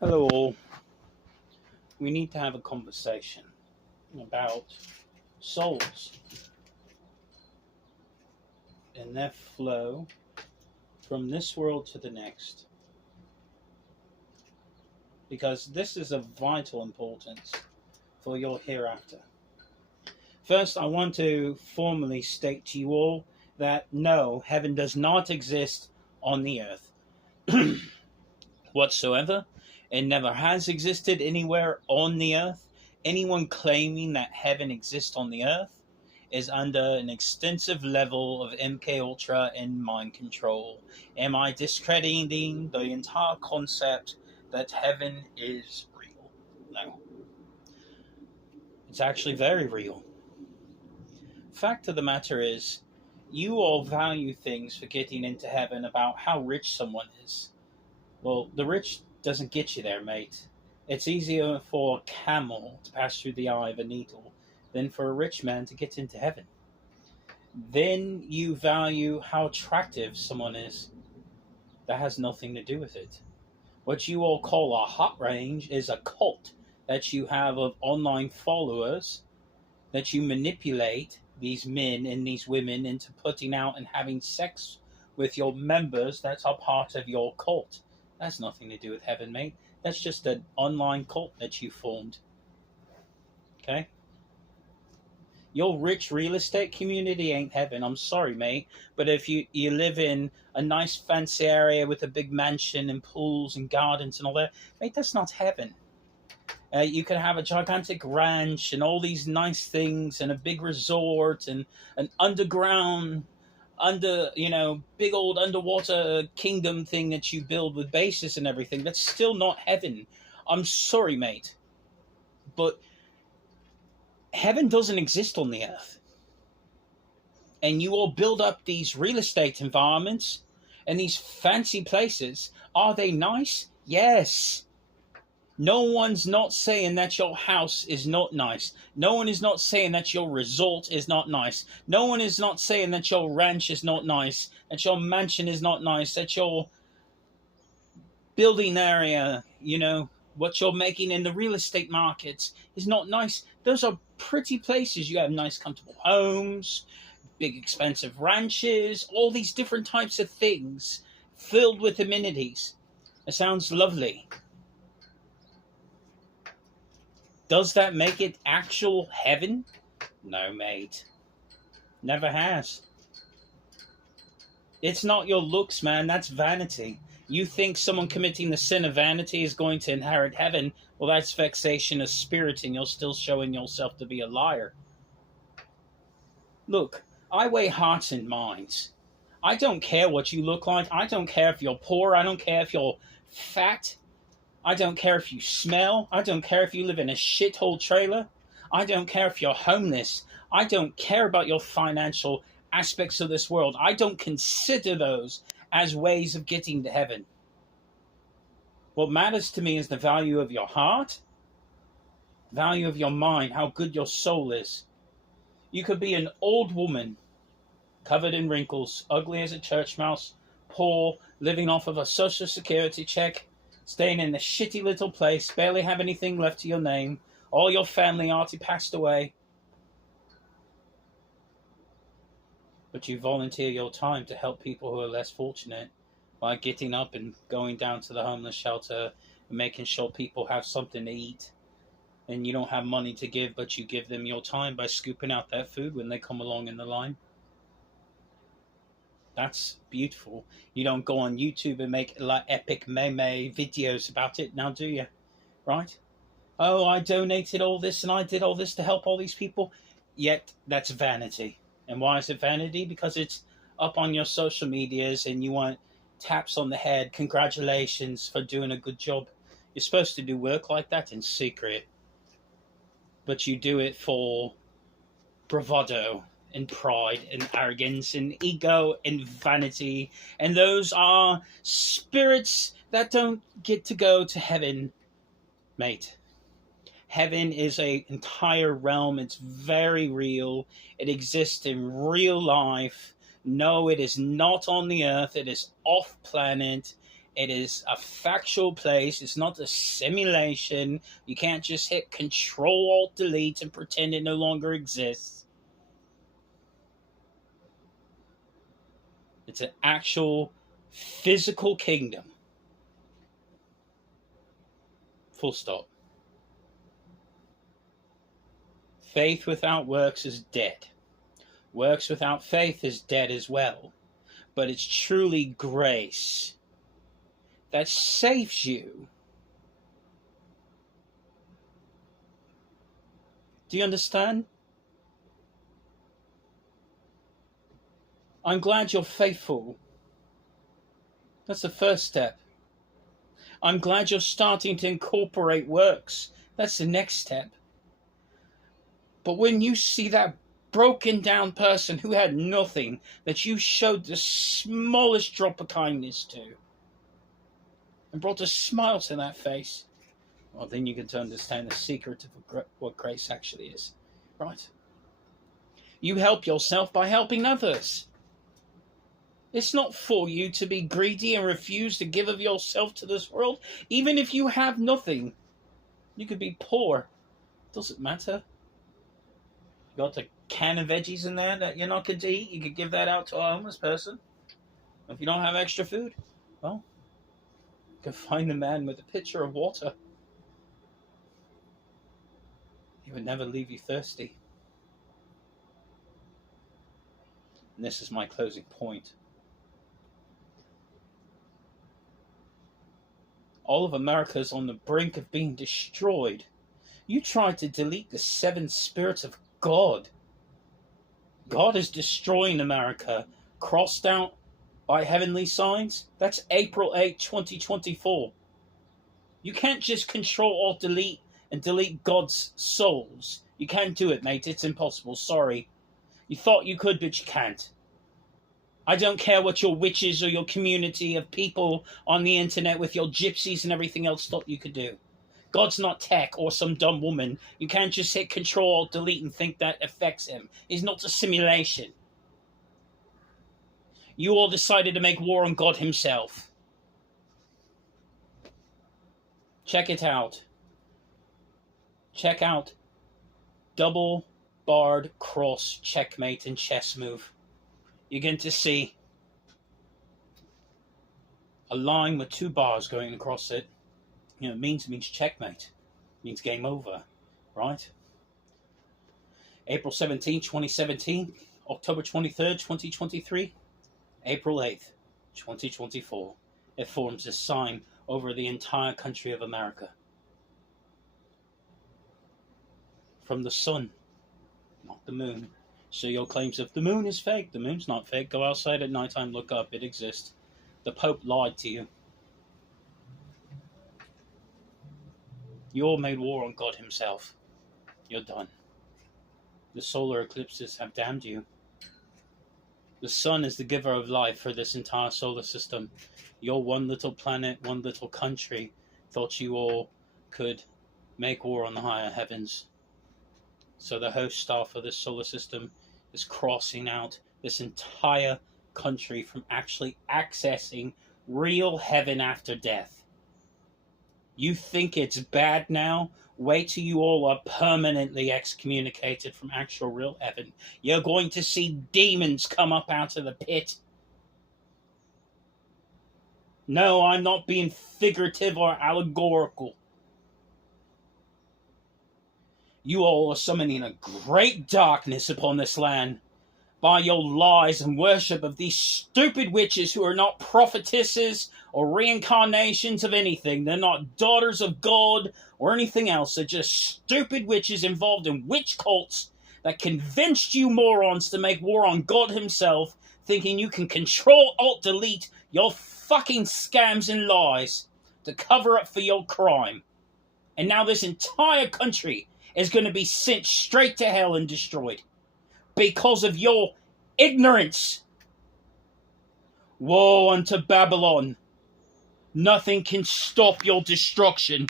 Hello, all. We need to have a conversation about souls and their flow from this world to the next, because this is of vital importance for your hereafter. First, I want to formally state to you all that no, heaven does not exist on the earth whatsoever. It never has existed anywhere on the earth. Anyone claiming that heaven exists on the earth is under an extensive level of MK Ultra and mind control. Am I discrediting the entire concept that heaven is real? No. It's actually very real. Fact of the matter is, you all value things for getting into heaven about how rich someone is. Well, the rich doesn't get you there, mate. It's easier for a camel to pass through the eye of a needle than for a rich man to get into heaven. Then you value how attractive someone is. That has nothing to do with it. What you all call a hot range is a cult that you have of online followers that you manipulate these men and these women into putting out and having sex with your members that are part of your cult. That's nothing to do with heaven, mate. That's just an online cult that you formed. Okay? Your rich real estate community ain't heaven. I'm sorry, mate. But if you live in a nice fancy area with a big mansion and pools and gardens and all that, mate, that's not heaven. You can have a gigantic ranch and all these nice things and a big resort and an underground big old underwater kingdom thing that you build with bases and everything. That's still not heaven. I'm sorry, mate, but heaven doesn't exist on the earth. And you all build up these real estate environments and these fancy places. Are they nice? Yes. No one's not saying that your house is not nice. No one is not saying that your resort is not nice. No one is not saying that your ranch is not nice, that your mansion is not nice, that your building area, what you're making in the real estate markets is not nice. Those are pretty places. You have nice, comfortable homes, big, expensive ranches, all these different types of things filled with amenities. It sounds lovely. Does that make it actual heaven? No, mate. Never has. It's not your looks, man. That's vanity. You think someone committing the sin of vanity is going to inherit heaven? Well, that's vexation of spirit, and you're still showing yourself to be a liar. Look, I weigh hearts and minds. I don't care what you look like. I don't care if you're poor. I don't care if you're fat. I don't care if you smell. I don't care if you live in a shithole trailer. I don't care if you're homeless. I don't care about your financial aspects of this world. I don't consider those as ways of getting to heaven. What matters to me is the value of your heart, value of your mind, how good your soul is. You could be an old woman, covered in wrinkles, ugly as a church mouse, poor, living off of a social security check, staying in a shitty little place, barely have anything left to your name, all your family already passed away. But you volunteer your time to help people who are less fortunate by getting up and going down to the homeless shelter and making sure people have something to eat. And you don't have money to give, but you give them your time by scooping out that food when they come along in the line. That's beautiful. You don't go on YouTube and make like epic meme videos about it now, do you? Right? Oh, I donated all this and I did all this to help all these people. Yet that's vanity. And why is it vanity? Because it's up on your social medias and you want taps on the head. Congratulations for doing a good job. You're supposed to do work like that in secret. But you do it for bravado and pride and arrogance and ego and vanity, and those are spirits that don't get to go to heaven, mate. Heaven is an entire realm. It's very real. It exists in real life. No, it is not on the earth. It is off planet. It is a factual place. It's not a simulation. You can't just hit Control Alt Delete and pretend it no longer exists. It's an actual physical kingdom. Full stop. Faith without works is dead. Works without faith is dead as well. But it's truly grace that saves you. Do you understand? I'm glad you're faithful. That's the first step. I'm glad you're starting to incorporate works. That's the next step. But when you see that broken down person who had nothing that you showed the smallest drop of kindness to and brought a smile to that face, well, then you get to understand the secret of what grace actually is. Right? You help yourself by helping others. It's not for you to be greedy and refuse to give of yourself to this world. Even if you have nothing, you could be poor. Doesn't matter. You got a can of veggies in there that you're not going to eat, you could give that out to a homeless person. If you don't have extra food, well, you can find the man with a pitcher of water. He would never leave you thirsty. And this is my closing point. All of America is on the brink of being destroyed. You tried to delete the 7 spirits of God. God is destroying America, crossed out by heavenly signs. That's April 8, 2024. You can't just Control-Alt-Delete and delete God's souls. You can't do it, mate. It's impossible. Sorry. You thought you could, but you can't. I don't care what your witches or your community of people on the internet with your gypsies and everything else thought you could do. God's not tech or some dumb woman. You can't just hit Control-Alt-Delete and think that affects him. He's not a simulation. You all decided to make war on God himself. Check it out. Check out double barred cross checkmate and chess move. You're going to see a line with 2 bars going across it. You know, it means checkmate. It means game over, right? April 17, 2017, October 23rd, 2023, April 8th, 2024. It forms a sign over the entire country of America. From the sun, not the moon. So your claims of the moon is fake. The moon's not fake. Go outside at nighttime, look up. It exists. The Pope lied to you. You all made war on God himself. You're done. The solar eclipses have damned you. The sun is the giver of life for this entire solar system. Your one little planet, one little country, thought you all could make war on the higher heavens. So the host star for this solar system is crossing out this entire country from actually accessing real heaven after death. You think it's bad now? Wait till you all are permanently excommunicated from actual real heaven. You're going to see demons come up out of the pit. No, I'm not being figurative or allegorical. You all are summoning a great darkness upon this land by your lies and worship of these stupid witches who are not prophetesses or reincarnations of anything. They're not daughters of God or anything else. They're just stupid witches involved in witch cults that convinced you morons to make war on God himself, thinking you can Control-Alt-Delete your fucking scams and lies to cover up for your crime. And now this entire country is going to be sent straight to hell and destroyed because of your ignorance. Woe unto Babylon. Nothing can stop your destruction.